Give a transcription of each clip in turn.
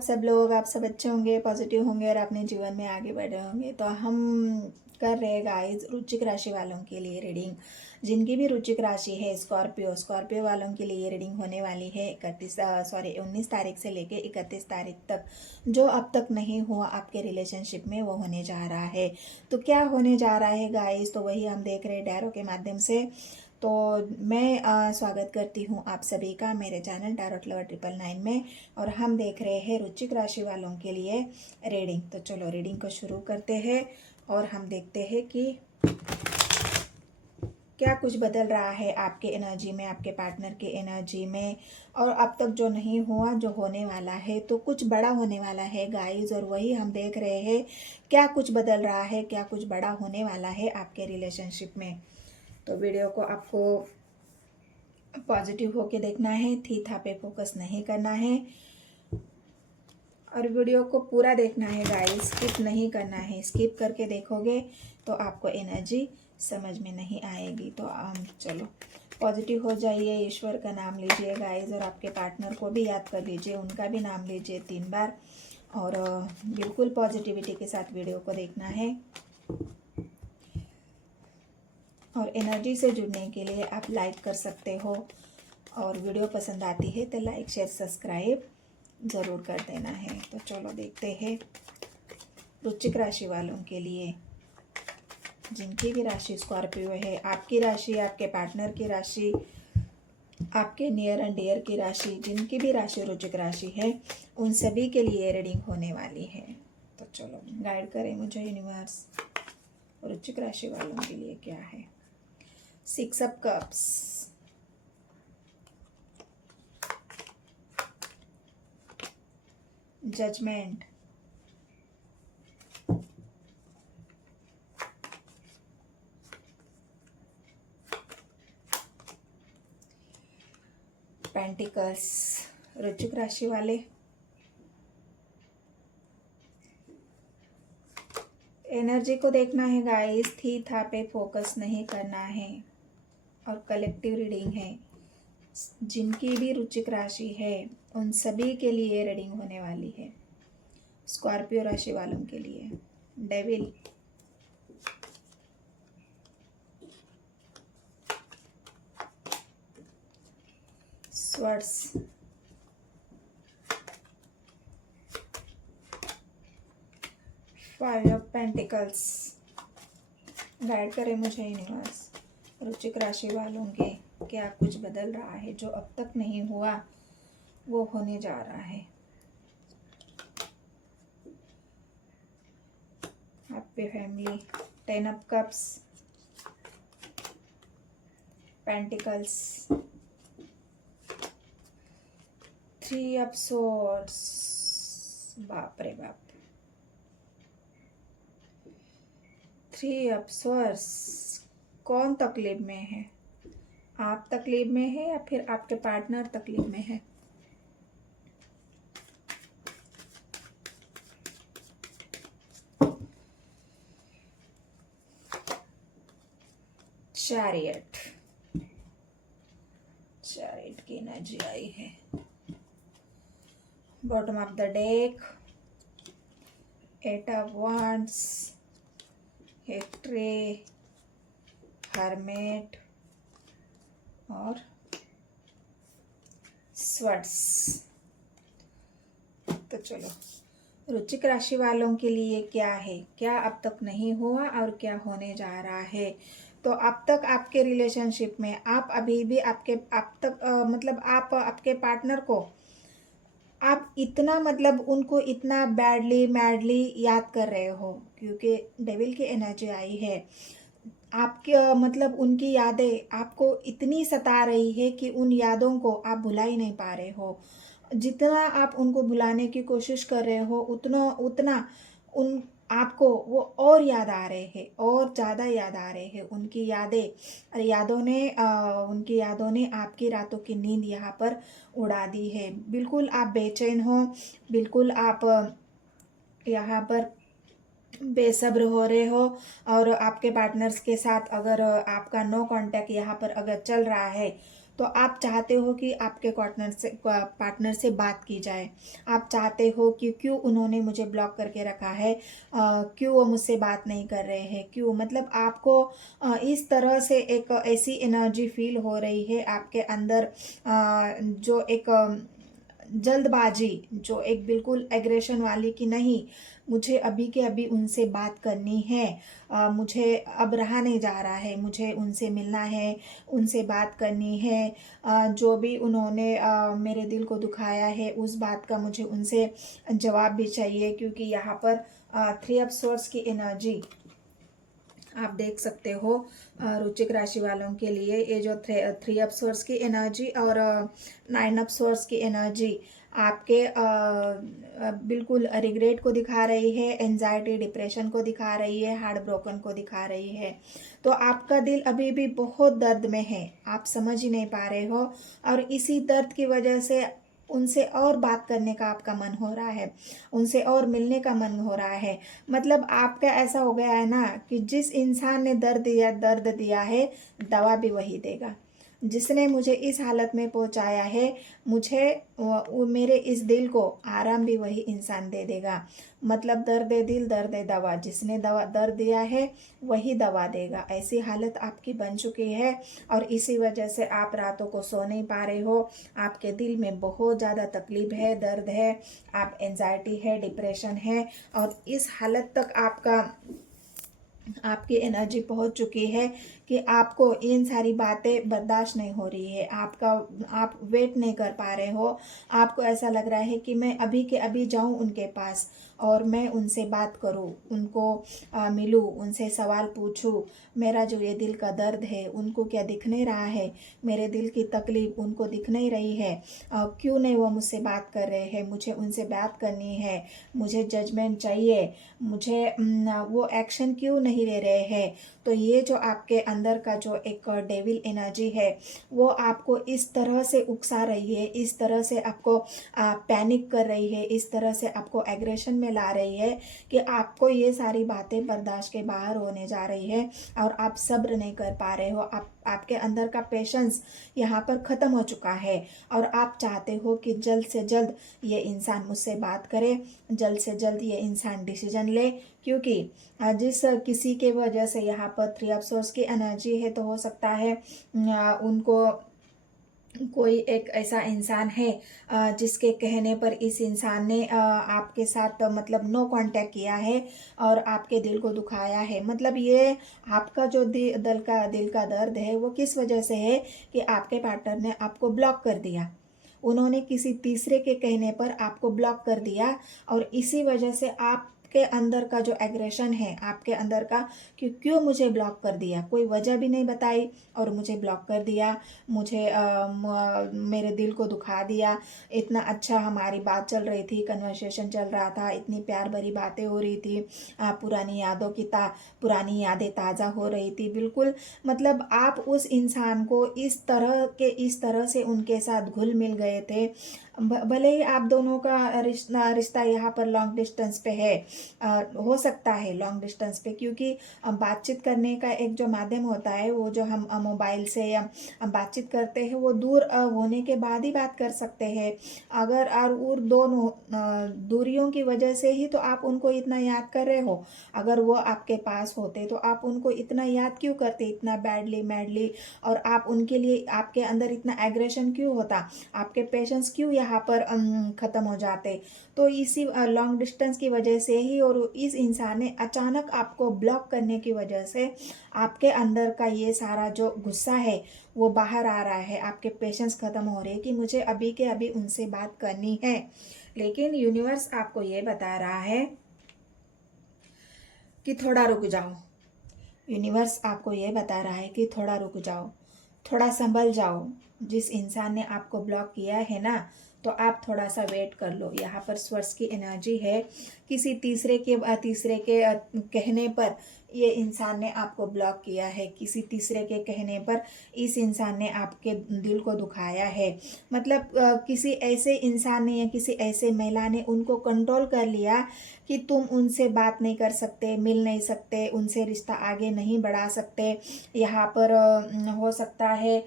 आप सब लोग, आप सब अच्छे होंगे, पॉजिटिव होंगे और अपने जीवन में आगे बढ़ रहे होंगे। तो हम कर रहे हैं गाइस रुचिक राशि वालों के लिए रीडिंग। जिनकी भी रुचिक राशि है स्कॉर्पियो वालों के लिए रीडिंग होने वाली है 19 तारीख से लेके 31 तारीख तक। जो अब तक नहीं हुआ आपके रिलेशनशिप में वो होने जा रहा है। तो क्या होने जा रहा है गाइस, तो वही हम देख रहे हैं टैरो के माध्यम से। तो मैं स्वागत करती हूँ आप सभी का मेरे चैनल टैरोट लवर 999 में। और हम देख रहे हैं रुचिक राशि वालों के लिए रीडिंग। तो चलो रीडिंग को शुरू करते हैं और हम देखते हैं कि क्या कुछ बदल रहा है आपके एनर्जी में, आपके पार्टनर के एनर्जी में। और अब तक जो नहीं हुआ जो होने वाला है, तो कुछ बड़ा होने वाला है गाइस। और वही हम देख रहे हैं क्या कुछ बदल रहा है, क्या कुछ बड़ा होने वाला है आपके रिलेशनशिप में। तो वीडियो को आपको पॉजिटिव होके देखना है, थी था पे फोकस नहीं करना है और वीडियो को पूरा देखना है गाइस, स्किप नहीं करना है। स्किप करके देखोगे तो आपको एनर्जी समझ में नहीं आएगी। तो चलो पॉजिटिव हो जाइए, ईश्वर का नाम लीजिए गाइस और आपके पार्टनर को भी याद कर लीजिए, उनका भी नाम लीजिए 3 बार। और बिल्कुल पॉजिटिविटी के साथ वीडियो को देखना है। और एनर्जी से जुड़ने के लिए आप लाइक कर सकते हो और वीडियो पसंद आती है तो लाइक शेयर सब्सक्राइब ज़रूर कर देना है। तो चलो देखते हैं वृश्चिक राशि वालों के लिए, जिनकी भी राशि स्कॉर्पियो है, आपकी राशि, आपके पार्टनर की राशि, आपके नियर एंड डियर की राशि, जिनकी भी राशि वृश्चिक राशि है, उन सभी के लिए रीडिंग होने वाली है। तो चलो गाइड करें मुझे यूनिवर्स, वृश्चिक राशि वालों के लिए क्या है। 6 ऑफ कप्स, जजमेंट, पेंटिकल्स। वृश्चिक राशि वाले एनर्जी को देखना है गाइस, थी था पे फोकस नहीं करना है और कलेक्टिव रीडिंग है। जिनकी भी रुचिक राशि है उन सभी के लिए रीडिंग होने वाली है। स्कॉर्पियो राशि वालों के लिए devil, swords, 5 of pentacles. Guide करें मुझे यूनिवर्स, वृश्चिक राशि वालों के क्या कुछ बदल रहा है, जो अब तक नहीं हुआ वो होने जा रहा है। Happy family, 10 of cups, pentacles, 3 of swords. बाप रे बाप, 3 ऑफ सोर्ड्स। कौन तकलीफ में है, आप तकलीफ में है या फिर आपके पार्टनर तकलीफ में है। चैरियट, चैरियट की एनर्जी आई है। Bottom of the deck, 8 of wands, tray, hermit और स्वर्ड्स। तो चलो वृश्चिक राशि वालों के लिए क्या है, क्या अब तक नहीं हुआ और क्या होने जा रहा है। तो अब तक आपके रिलेशनशिप में आप अभी भी मतलब आप आपके पार्टनर को आप इतना मतलब उनको इतना बैडली मैडली याद कर रहे हो, क्योंकि डेविल की एनर्जी आई है। आपके मतलब उनकी यादें आपको इतनी सता रही है कि उन यादों को आप भुला ही नहीं पा रहे हो। जितना आप उनको भुलाने की कोशिश कर रहे हो उतना उतना उन आपको वो और याद आ रहे हैं, और ज़्यादा याद आ रहे हैं उनकी यादें। और उनकी यादों ने आपकी रातों की नींद यहाँ पर उड़ा दी है। बिल्कुल आप बेचैन हो, बिल्कुल आप यहाँ पर बेसब्र हो रहे हो। और आपके पार्टनर्स के साथ अगर आपका नो कांटेक्ट यहाँ पर अगर चल रहा है तो आप चाहते हो कि आपके पार्टनर से बात की जाए। आप चाहते हो कि क्यों उन्होंने मुझे ब्लॉक करके रखा है, क्यों वो मुझसे बात नहीं कर रहे हैं, क्यों, मतलब आपको इस तरह से एक ऐसी एनर्जी फील हो रही है आपके अंदर, जो एक जल्दबाजी, जो एक बिल्कुल एग्रेशन वाली कि नहीं, मुझे अभी के अभी उनसे बात करनी है, मुझे अब रहा नहीं जा रहा है, मुझे उनसे मिलना है, उनसे बात करनी है, जो भी उन्होंने मेरे दिल को दुखाया है उस बात का मुझे उनसे जवाब भी चाहिए। क्योंकि यहाँ पर 3 ऑफ सोर्ड्स की एनर्जी आप देख सकते हो रुचिक राशि वालों के लिए, ये जो 3 ऑफ सोर्ड्स की एनर्जी और 9 ऑफ सोर्ड्स की एनर्जी आपके बिल्कुल रिग्रेट को दिखा रही है, एंजाइटी डिप्रेशन को दिखा रही है, हार्ट ब्रोकन को दिखा रही है। तो आपका दिल अभी भी बहुत दर्द में है, आप समझ ही नहीं पा रहे हो, और इसी दर्द की वजह से उनसे और बात करने का आपका मन हो रहा है, उनसे और मिलने का मन हो रहा है। मतलब आपका ऐसा हो गया है ना कि जिस इंसान ने दर्द दिया है, दवा भी वही देगा। जिसने मुझे इस हालत में पहुंचाया है, मुझे मेरे इस दिल को आराम भी वही इंसान दे देगा। मतलब दर्द दिल दर्द दवा, जिसने दवा दर्द दिया है वही दवा देगा। ऐसी हालत आपकी बन चुकी है, और इसी वजह से आप रातों को सो नहीं पा रहे हो। आपके दिल में बहुत ज़्यादा तकलीफ है, दर्द है, आप एंजाइटी है, डिप्रेशन है, और इस हालत तक आपकी एनर्जी पहुंच चुकी है कि आपको इन सारी बातें बर्दाश्त नहीं हो रही है। आप वेट नहीं कर पा रहे हो। आपको ऐसा लग रहा है कि मैं अभी के अभी जाऊं उनके पास और मैं उनसे बात करूं, उनको मिलूं, उनसे सवाल पूछूं, मेरा जो ये दिल का दर्द है उनको क्या दिख नहीं रहा है, मेरे दिल की तकलीफ उनको दिख नहीं रही है, क्यों नहीं वो मुझसे बात कर रहे हैं, मुझे उनसे बात करनी है, मुझे जजमेंट चाहिए, मुझे वो एक्शन क्यों नहीं ले रहे हैं। तो ये जो आपके अंदर का जो एक डेविल एनर्जी है वो आपको इस तरह से उकसा रही है, इस तरह से आपको पैनिक कर रही है, इस तरह से आपको एग्रेशन में ला रही है कि आपको ये सारी बातें बर्दाश्त के बाहर होने जा रही है, और आप सब्र नहीं कर पा रहे हो। आपके अंदर का पेशेंस यहाँ पर ख़त्म हो चुका है, और आप चाहते हो कि जल्द से जल्द ये इंसान मुझसे बात करे, जल्द से जल्द ये इंसान डिसीजन ले। क्योंकि जिस किसी के वजह से यहाँ पर 3 ऑफ सोर्स की एनर्जी है, तो हो सकता है उनको कोई एक ऐसा इंसान है जिसके कहने पर इस इंसान ने आपके साथ मतलब नो कांटेक्ट किया है और आपके दिल को दुखाया है। मतलब ये आपका जो दिल का दर्द है वो किस वजह से है कि आपके पार्टनर ने आपको ब्लॉक कर दिया। उन्होंने किसी तीसरे के कहने पर आपको ब्लॉक कर दिया, और इसी वजह से आपके अंदर का जो एग्रेशन है, आपके अंदर का कि क्यों मुझे ब्लॉक कर दिया, कोई वजह भी नहीं बताई और मुझे ब्लॉक कर दिया, मुझे मेरे दिल को दुखा दिया। इतना अच्छा हमारी बात चल रही थी, कन्वर्सेशन चल रहा था, इतनी प्यार भरी बातें हो रही थी, पुरानी यादें ताज़ा हो रही थी। बिल्कुल मतलब आप उस इंसान को इस तरह से उनके साथ घुल मिल गए थे। भले ही आप दोनों का रिश्ता यहाँ पर लॉन्ग डिस्टेंस पे है, हो सकता है लॉन्ग डिस्टेंस पे, क्योंकि बातचीत करने का एक जो माध्यम होता है वो जो हम मोबाइल से या बातचीत करते हैं वो दूर होने के बाद ही बात कर सकते हैं। अगर और दोनों दूरियों की वजह से ही तो आप उनको इतना याद कर रहे हो। अगर वो आपके पास होते तो आप उनको इतना याद क्यों करते, इतना बैडली मैडली, और आप उनके लिए आपके अंदर इतना एग्रेशन क्यों होता, आपके पेशेंस क्यों यहाँ पर ख़त्म हो जाते। तो इसी लॉन्ग डिस्टेंस की वजह से ही और इस इंसान ने अचानक आपको ब्लॉक करने की वजह से आपके अंदर का ये सारा जो गुस्सा है वो बाहर आ रहा है। आपके पेशेंस ख़त्म हो रहे हैं कि मुझे अभी के अभी उनसे बात करनी है। लेकिन यूनिवर्स आपको ये बता रहा है कि थोड़ा रुक जाओ। यूनिवर्स आपको ये बता रहा है कि थोड़ा रुक जाओ, थोड़ा संभल जाओ। जिस इंसान ने आपको ब्लॉक किया है ना, तो आप थोड़ा सा वेट कर लो। यहाँ पर स्वर्स की एनर्जी है, किसी तीसरे के कहने पर ये इंसान ने आपको ब्लॉक किया है, किसी तीसरे के कहने पर इस इंसान ने आपके दिल को दुखाया है। मतलब किसी ऐसे इंसान ने या किसी ऐसे महिला ने उनको कंट्रोल कर लिया कि तुम उनसे बात नहीं कर सकते, मिल नहीं सकते, उनसे रिश्ता आगे नहीं बढ़ा सकते। यहाँ पर हो सकता है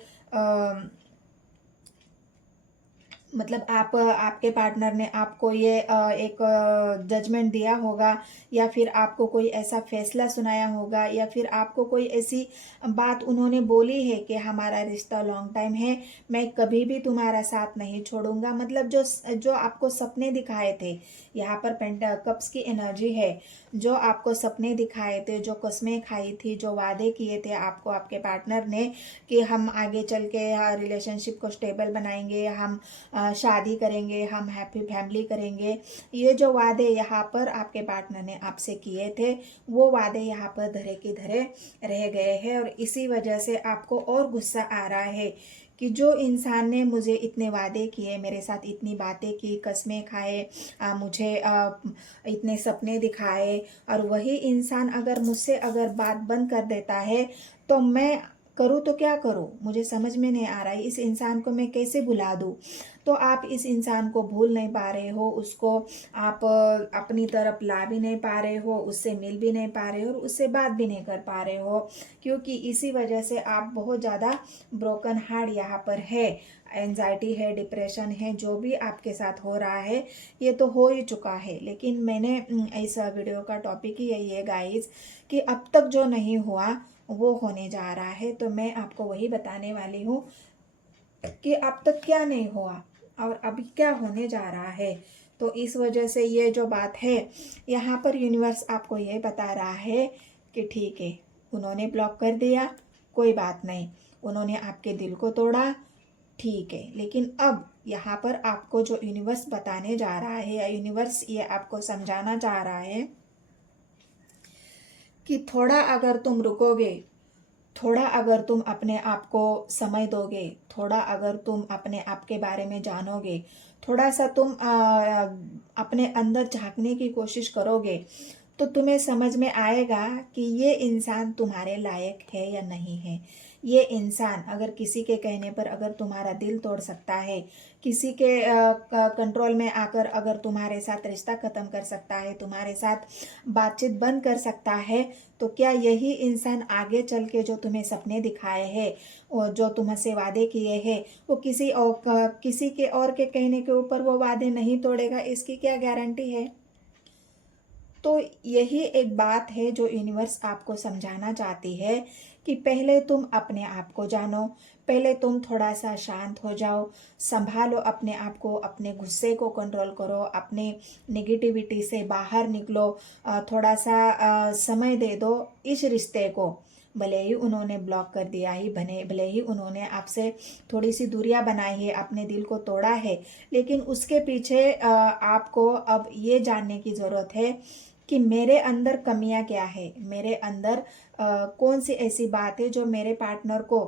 मतलब आप आपके पार्टनर ने आपको ये एक जजमेंट दिया होगा, या फिर आपको कोई ऐसा फैसला सुनाया होगा, या फिर आपको कोई ऐसी बात उन्होंने बोली है कि हमारा रिश्ता लॉन्ग टाइम है, मैं कभी भी तुम्हारा साथ नहीं छोड़ूंगा। मतलब जो जो आपको सपने दिखाए थे, यहाँ पर कप्स की एनर्जी है, जो आपको सपने दिखाए थे, जो कस्में खाई थी, जो वादे किए थे आपको आपके पार्टनर ने कि हम आगे चल के रिलेशनशिप को स्टेबल बनाएंगे, हम शादी करेंगे, हम हैप्पी फैमिली करेंगे, ये जो वादे यहाँ पर आपके पार्टनर ने आपसे किए थे, वो वादे यहाँ पर धरे के धरे रह गए हैं। और इसी वजह से आपको और गुस्सा आ रहा है कि जो इंसान ने मुझे इतने वादे किए, मेरे साथ इतनी बातें की, कस्में खाए, मुझे इतने सपने दिखाए, और वही इंसान अगर मुझसे अगर बात बंद कर देता है, तो मैं करूँ तो क्या करूँ, मुझे समझ में नहीं आ रहा है। इस इंसान को मैं कैसे भुला दूँ? तो आप इस इंसान को भूल नहीं पा रहे हो, उसको आप अपनी तरफ ला भी नहीं पा रहे हो, उससे मिल भी नहीं पा रहे हो, और उससे बात भी नहीं कर पा रहे हो, क्योंकि इसी वजह से आप बहुत ज़्यादा ब्रोकन हार्ट यहाँ पर है। एंजाइटी है, डिप्रेशन है, जो भी आपके साथ हो रहा है ये तो हो ही चुका है। लेकिन मैंने इस वीडियो का टॉपिक ही यही है गाइस, कि अब तक जो नहीं हुआ वो होने जा रहा है। तो मैं आपको वही बताने वाली हूँ कि अब तक क्या नहीं हुआ और अभी क्या होने जा रहा है। तो इस वजह से ये जो बात है, यहाँ पर यूनिवर्स आपको ये बता रहा है कि ठीक है, उन्होंने ब्लॉक कर दिया, कोई बात नहीं, उन्होंने आपके दिल को तोड़ा, ठीक है, लेकिन अब यहाँ पर आपको जो यूनिवर्स बताने जा रहा है, या यूनिवर्स ये आपको समझाना चाह रहा है कि थोड़ा अगर तुम रुकोगे, थोड़ा अगर तुम अपने आप को समय दोगे, थोड़ा अगर तुम अपने आप के बारे में जानोगे, थोड़ा सा तुम अपने अंदर झांकने की कोशिश करोगे, तो तुम्हें समझ में आएगा कि ये इंसान तुम्हारे लायक है या नहीं है। ये इंसान अगर किसी के कहने पर अगर तुम्हारा दिल तोड़ सकता है, किसी के कंट्रोल में आकर अगर तुम्हारे साथ रिश्ता ख़त्म कर सकता है, तुम्हारे साथ बातचीत बंद कर सकता है, तो क्या यही इंसान आगे चल के जो तुम्हें सपने दिखाए हैं और जो तुमसे वादे किए हैं, वो किसी के और के कहने के ऊपर वो वादे नहीं तोड़ेगा? इसकी क्या गारंटी है? तो यही एक बात है जो यूनिवर्स आपको समझाना चाहती है कि पहले तुम अपने आप को जानो, पहले तुम थोड़ा सा शांत हो जाओ, संभालो अपने आप को, अपने गुस्से को कंट्रोल करो, अपने नेगेटिविटी से बाहर निकलो, थोड़ा सा समय दे दो इस रिश्ते को। भले ही उन्होंने ब्लॉक कर दिया ही, भले ही उन्होंने आपसे थोड़ी सी दूरियां बनाई है, अपने दिल को तोड़ा है, लेकिन उसके पीछे आपको अब ये जानने की ज़रूरत है कि मेरे अंदर कमियां क्या है, मेरे अंदर कौन सी ऐसी बात है जो मेरे पार्टनर को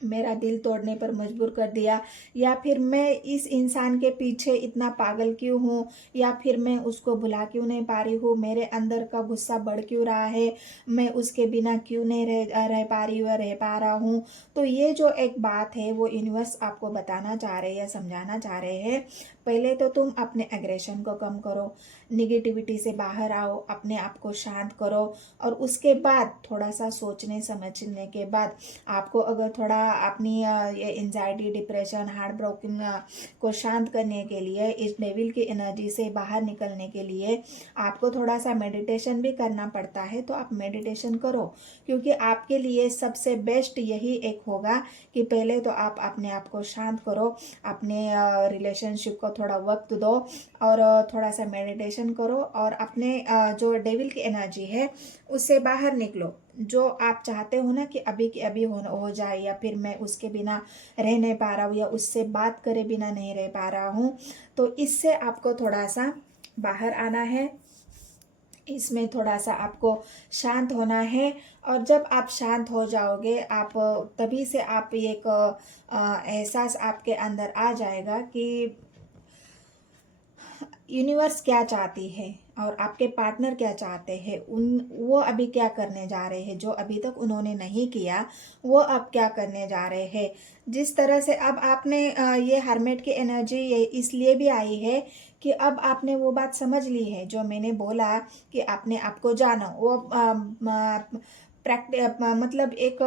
मेरा दिल तोड़ने पर मजबूर कर दिया, या फिर मैं इस इंसान के पीछे इतना पागल क्यों हूँ, या फिर मैं उसको भुला क्यों नहीं पा रही हूँ, मेरे अंदर का गुस्सा बढ़ क्यों रहा है, मैं उसके बिना क्यों नहीं रह पा रही हूँ या रह पा रहा हूँ। तो ये जो एक बात है वो यूनिवर्स आपको बताना चाह रहे हैं, समझाना चाह रहे हैं। पहले तो तुम अपने एग्रेशन को कम करो, निगेटिविटी से बाहर आओ, अपने आप को शांत करो, और उसके बाद थोड़ा सा सोचने समझने के बाद आपको अगर थोड़ा अपनी ये एंजाइटी, डिप्रेशन, हार्ट ब्रोकन को शांत करने के लिए, इस डेविल की एनर्जी से बाहर निकलने के लिए आपको थोड़ा सा मेडिटेशन भी करना पड़ता है, तो आप मेडिटेशन करो, क्योंकि आपके लिए सबसे बेस्ट यही एक होगा कि पहले तो आप अपने आप को शांत करो, अपने रिलेशनशिप को थोड़ा वक्त दो, और थोड़ा सा मेडिटेशन करो, और अपने जो डेविल की एनर्जी है उससे बाहर निकलो। जो आप चाहते हो ना कि अभी के अभी हो जाए, या फिर मैं उसके बिना रह नहीं पा रहा हूँ, या उससे बात करे बिना नहीं रह पा रहा हूँ, तो इससे आपको थोड़ा सा बाहर आना है, इसमें थोड़ा सा आपको शांत होना है। और जब आप शांत हो जाओगे, आप तभी से आप एक एहसास आपके अंदर आ जाएगा कि यूनिवर्स क्या चाहती है और आपके पार्टनर क्या चाहते हैं, वो अभी क्या करने जा रहे हैं, जो अभी तक उन्होंने नहीं किया वो अब क्या करने जा रहे हैं। जिस तरह से अब आपने ये हर्मिट की एनर्जी ये इसलिए भी आई है कि अब आपने वो बात समझ ली है जो मैंने बोला कि अपने आप को जानो। वो मतलब एक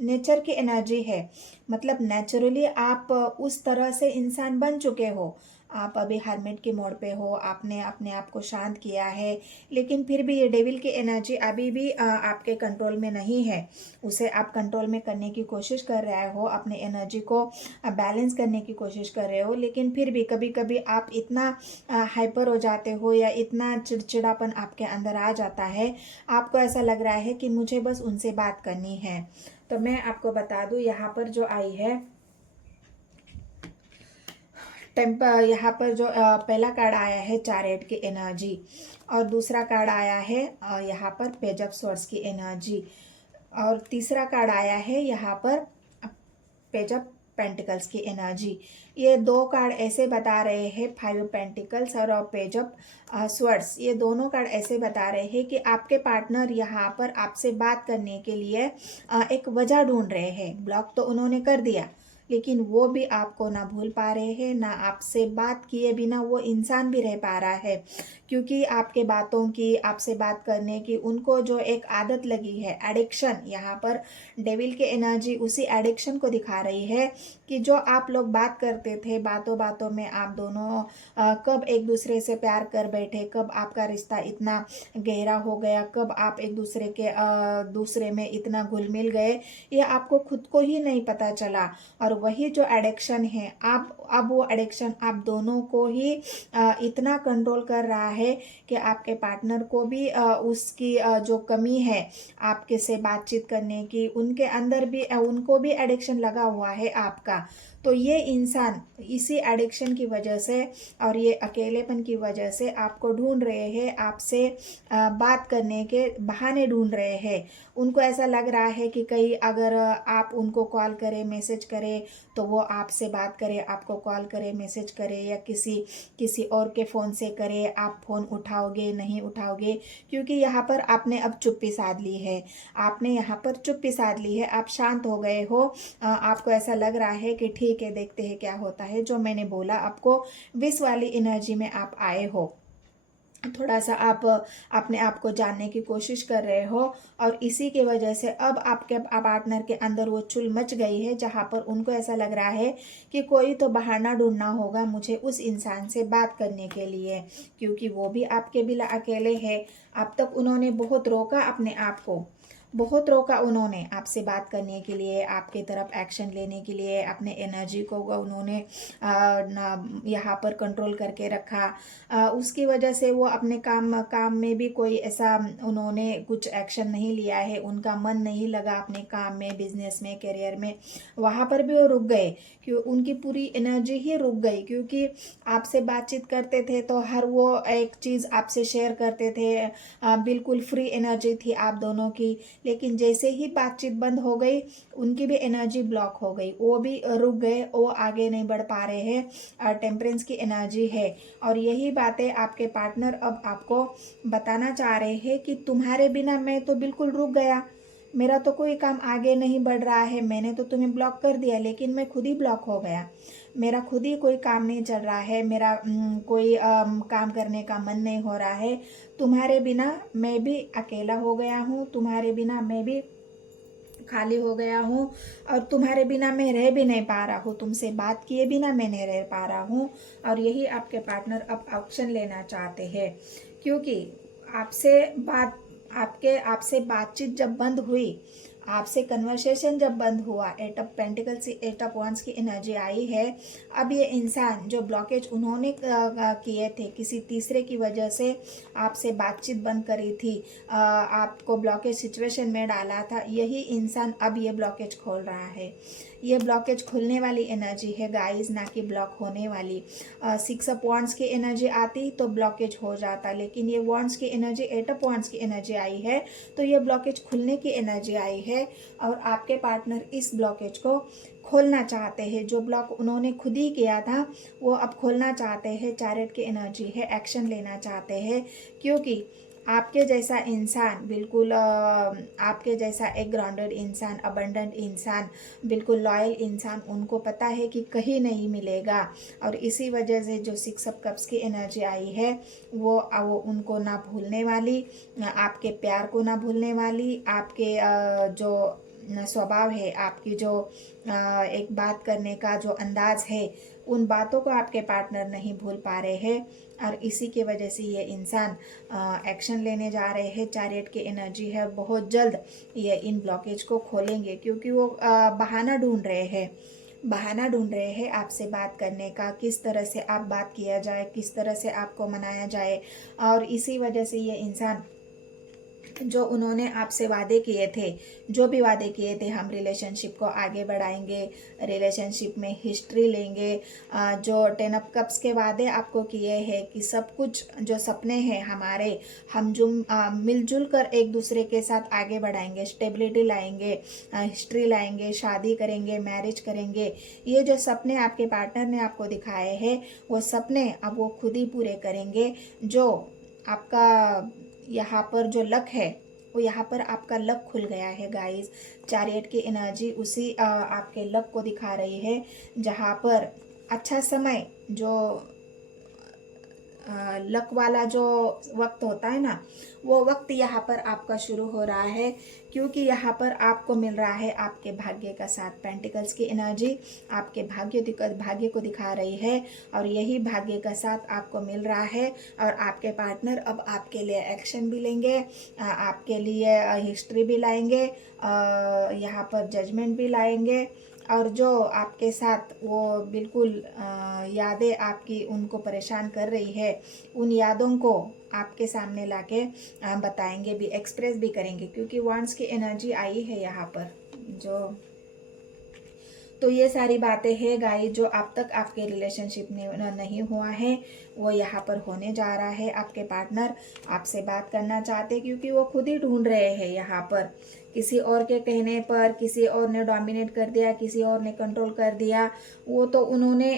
नेचर की एनर्जी है। मतलब नेचुरली आप उस तरह से इंसान बन चुके हो। आप अभी हर्मिट के मोड पे हो, आपने अपने आप को शांत किया है, लेकिन फिर भी ये डेविल की एनर्जी अभी भी आपके कंट्रोल में नहीं है। उसे आप कंट्रोल में करने की कोशिश कर रहे हो, अपने एनर्जी को बैलेंस करने की कोशिश कर रहे हो, लेकिन फिर भी कभी कभी आप इतना हाइपर हो जाते हो या इतना चिड़चिड़ापन आपके अंदर आ जाता है, आपको ऐसा लग रहा है कि मुझे बस उनसे बात करनी है। तो मैं आपको बता दूं, यहाँ पर जो आई है यहाँ पर जो पहला कार्ड आया है चैरियट की एनर्जी, और दूसरा कार्ड आया है यहाँ पर पेज ऑफ स्वॉर्ड्स की एनर्जी, और तीसरा कार्ड आया है यहाँ पर पेज ऑफ पेंटिकल्स की एनर्जी। ये दो कार्ड ऐसे बता रहे हैं, 5 पेंटिकल्स और पेज ऑफ स्वर्ड्स, ये दोनों कार्ड ऐसे बता रहे हैं कि आपके पार्टनर यहाँ पर आपसे बात करने के लिए एक वजह ढूंढ रहे हैं। ब्लॉक तो उन्होंने कर दिया, लेकिन वो भी आपको ना भूल पा रहे हैं, ना आपसे बात किए बिना वो इंसान भी रह पा रहा है, क्योंकि आपके बातों की, आपसे बात करने की उनको जो एक आदत लगी है, एडिक्शन, यहाँ पर डेविल की एनर्जी उसी एडिक्शन को दिखा रही है कि जो आप लोग बात करते थे, बातों बातों में आप दोनों कब एक दूसरे से प्यार कर बैठे, कब आपका रिश्ता इतना गहरा हो गया, कब आप एक दूसरे के दूसरे में इतना घुल मिल गए, ये आपको खुद को ही नहीं पता चला। और वही जो एडिक्शन है, आप अब वो एडिक्शन आप दोनों को ही इतना कंट्रोल कर रहा है कि आपके पार्टनर को भी उसकी जो कमी है आपके से बातचीत करने की, उनके अंदर भी उनको भी एडिक्शन लगा हुआ है आपका। तो ये इंसान इसी एडिक्शन की वजह से और ये अकेलेपन की वजह से आपको ढूंढ रहे हैं, आपसे बात करने के बहाने ढूंढ रहे हैं। उनको ऐसा लग रहा है कि कहीं अगर आप उनको कॉल करें, मैसेज करें, तो वो आपसे बात करे, आपको कॉल करे, मैसेज करे, या किसी और के फ़ोन से करे, आप फ़ोन उठाओगे नहीं उठाओगे, क्योंकि यहाँ पर आपने अब चुप्पी साध ली है। आपने यहाँ पर चुप्पी साध ली है, आप शांत हो गए हो। आपको ऐसा लग रहा है कि ठीक है, देखते हैं क्या होता है। जो मैंने बोला आपको, विश वाली एनर्जी में आप आए हो, थोड़ा सा आप अपने आप को जानने की कोशिश कर रहे हो, और इसी की वजह से अब आपके पार्टनर के अंदर वो चुल मच गई है, जहाँ पर उनको ऐसा लग रहा है कि कोई तो बहाना ढूंढना होगा मुझे उस इंसान से बात करने के लिए, क्योंकि वो भी आपके बिना अकेले है। अब तक उन्होंने बहुत रोका अपने आप को, बहुत रोका उन्होंने आपसे बात करने के लिए, आपके तरफ एक्शन लेने के लिए, अपने एनर्जी को उन्होंने यहाँ पर कंट्रोल करके रखा। उसकी वजह से वो अपने काम में भी कोई ऐसा उन्होंने कुछ एक्शन नहीं लिया है, उनका मन नहीं लगा अपने काम में, बिजनेस में, करियर में, वहाँ पर भी वो रुक गए, क्यों उनकी पूरी एनर्जी ही रुक गई, क्योंकि आपसे बातचीत करते थे तो हर वो एक चीज़ आपसे शेयर करते थे, बिल्कुल फ्री एनर्जी थी आप दोनों की। लेकिन जैसे ही बातचीत बंद हो गई, उनकी भी एनर्जी ब्लॉक हो गई, वो भी रुक गए, वो आगे नहीं बढ़ पा रहे हैं। टेम्परेंस की एनर्जी है, और यही बातें आपके पार्टनर अब आपको बताना चाह रहे हैं कि तुम्हारे बिना मैं तो बिल्कुल रुक गया, मेरा तो कोई काम आगे नहीं बढ़ रहा है, मैंने तो तुम्हें ब्लॉक कर दिया, लेकिन मैं खुद ही ब्लॉक हो गया, मेरा खुद ही कोई काम नहीं चल रहा है, मेरा कोई काम करने का मन नहीं हो रहा है, तुम्हारे बिना मैं भी अकेला हो गया हूँ, तुम्हारे बिना मैं भी खाली हो गया हूँ, और तुम्हारे बिना मैं रह भी नहीं पा रहा हूँ, तुमसे बात किए बिना मैं नहीं रह पा रहा हूँ। और यही आपके पार्टनर अब एक्शन लेना चाहते हैं, क्योंकि आपसे बातचीत जब बंद हुई, आपसे कन्वर्सेशन जब बंद हुआ, 8 ऑफ पेंटिकल्स से 8 ऑफ वांड्स की एनर्जी आई है। अब ये इंसान जो ब्लॉकेज उन्होंने किए थे, किसी तीसरे की वजह से आपसे बातचीत बंद करी थी, आपको ब्लॉकेज सिचुएशन में डाला था, यही इंसान अब ये ब्लॉकेज खोल रहा है। ये ब्लॉकेज खुलने वाली एनर्जी है गाइस, ना कि ब्लॉक होने वाली। 6 ऑफ वांड्स की एनर्जी आती तो ब्लॉकेज हो जाता, लेकिन ये वांड्स की एनर्जी, 8 ऑफ वांड्स की एनर्जी आई है, तो ये ब्लॉकेज खुलने की एनर्जी आई है। और आपके पार्टनर इस ब्लॉकेज को खोलना चाहते हैं, जो ब्लॉक उन्होंने खुद ही किया था वो अब खोलना चाहते हैं। चैरियट की एनर्जी है, एक्शन लेना चाहते हैं, क्योंकि आपके जैसा इंसान बिल्कुल आपके जैसा एक ग्राउंडेड इंसान, अबंडेंट इंसान, बिल्कुल लॉयल इंसान, उनको पता है कि कहीं नहीं मिलेगा। और इसी वजह से जो 6 ऑफ कप्स की एनर्जी आई है वो उनको ना भूलने वाली, आपके प्यार को ना भूलने वाली, आपके जो स्वभाव है, आपकी जो एक बात करने का जो अंदाज है, उन बातों को आपके पार्टनर नहीं भूल पा रहे हैं। और इसी के वजह से ये इंसान एक्शन लेने जा रहे हैं। चैरियट की एनर्जी है, बहुत जल्द ये इन ब्लॉकेज को खोलेंगे, क्योंकि वो बहाना ढूंढ रहे हैं आपसे बात करने का, किस तरह से आप बात किया जाए, किस तरह से आपको मनाया जाए। और इसी वजह से ये इंसान जो उन्होंने आपसे वादे किए थे, जो भी वादे किए थे, हम रिलेशनशिप को आगे बढ़ाएंगे, रिलेशनशिप में हिस्ट्री लेंगे, जो 10 ऑफ कप्स के वादे आपको किए हैं कि सब कुछ जो सपने हैं हमारे, हम जो मिलजुल कर एक दूसरे के साथ आगे बढ़ाएंगे, स्टेबिलिटी लाएंगे, हिस्ट्री लाएंगे, शादी करेंगे, मैरिज करेंगे, ये जो सपने आपके पार्टनर ने आपको दिखाए हैं, वो सपने अब वो खुद ही पूरे करेंगे। जो आपका यहाँ पर जो लक है, वो यहाँ पर आपका लक खुल गया है गाइस। चैरियट की एनर्जी उसी आपके लक को दिखा रही है, जहाँ पर अच्छा समय, जो लक वाला जो वक्त होता है ना, वो वक्त यहाँ पर आपका शुरू हो रहा है, क्योंकि यहाँ पर आपको मिल रहा है आपके भाग्य का साथ। पेंटिकल्स की एनर्जी आपके भाग्य को दिखा रही है, और यही भाग्य का साथ आपको मिल रहा है। और आपके पार्टनर अब आपके लिए एक्शन भी लेंगे, आपके लिए हिस्ट्री भी लाएंगे, यहाँ पर जजमेंट भी लाएंगे। और जो आपके साथ वो बिल्कुल यादें आपकी उनको परेशान कर रही है, उन यादों को आपके सामने लाके बताएंगे भी, एक्सप्रेस भी करेंगे, क्योंकि वांड्स की एनर्जी आई है यहाँ पर जो। तो ये सारी बातें हैं गाइस, जो अब तक आपके रिलेशनशिप में नहीं हुआ है, वो यहाँ पर होने जा रहा है। आपके पार्टनर आपसे बात करना चाहते, क्योंकि वो खुद ही ढूंढ रहे हैं यहाँ पर। किसी और के कहने पर किसी और ने डोमिनेट कर दिया, किसी और ने कंट्रोल कर दिया, वो तो उन्होंने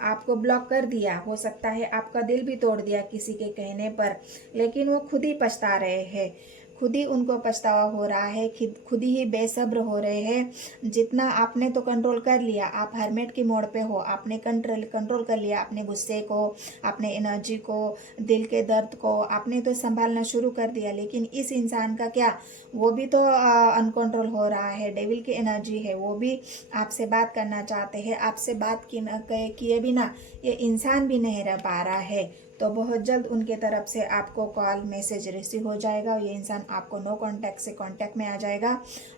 आपको ब्लॉक कर दिया, हो सकता है आपका दिल भी तोड़ दिया किसी के कहने पर, लेकिन वो खुद ही पछता रहे हैं, खुद ही उनको पछतावा हो रहा है, खुद ही बेसब्र हो रहे हैं। जितना आपने तो कंट्रोल कर लिया, आप हरमेट की मोड़ पे हो, आपने कंट्रोल कर लिया अपने गुस्से को, अपने एनर्जी को, दिल के दर्द को आपने तो संभालना शुरू कर दिया। लेकिन इस इंसान का क्या, वो भी तो अनकंट्रोल हो रहा है, डेविल की एनर्जी है, वो भी आपसे बात करना चाहते हैं। आपसे बात किए बिना ये इंसान भी नहीं रह पा रहा है। तो बहुत जल्द उनके तरफ से आपको कॉल मैसेज रिसीव हो जाएगा, और ये इंसान आपको नो कांटेक्ट से कांटेक्ट में आ जाएगा।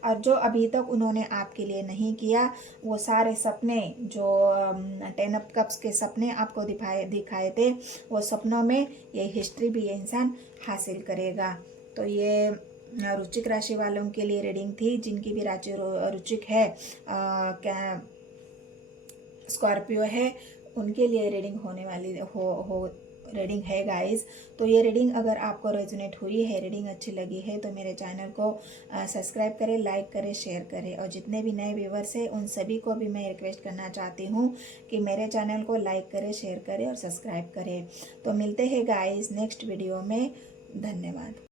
और जो अभी तक उन्होंने आपके लिए नहीं किया, वो सारे सपने, जो 10 ऑफ कप्स के सपने आपको दिखाए थे, वो सपनों में ये हिस्ट्री भी ये इंसान हासिल करेगा। तो ये रुचिक राशि वालों के लिए रीडिंग थी। जिनकी भी राशि रुचिक है, क्या स्कॉर्पियो है, उनके लिए रीडिंग होने वाली हो रीडिंग है गाइस। तो ये रीडिंग अगर आपको रेजोनेट हुई है, रीडिंग अच्छी लगी है, तो मेरे चैनल को सब्सक्राइब करें, लाइक करें, शेयर करें। और जितने भी नए व्यूवर्स हैं उन सभी को भी मैं रिक्वेस्ट करना चाहती हूँ कि मेरे चैनल को लाइक करें, शेयर करें और सब्सक्राइब करें। तो मिलते हैं गाइस नेक्स्ट वीडियो में। धन्यवाद।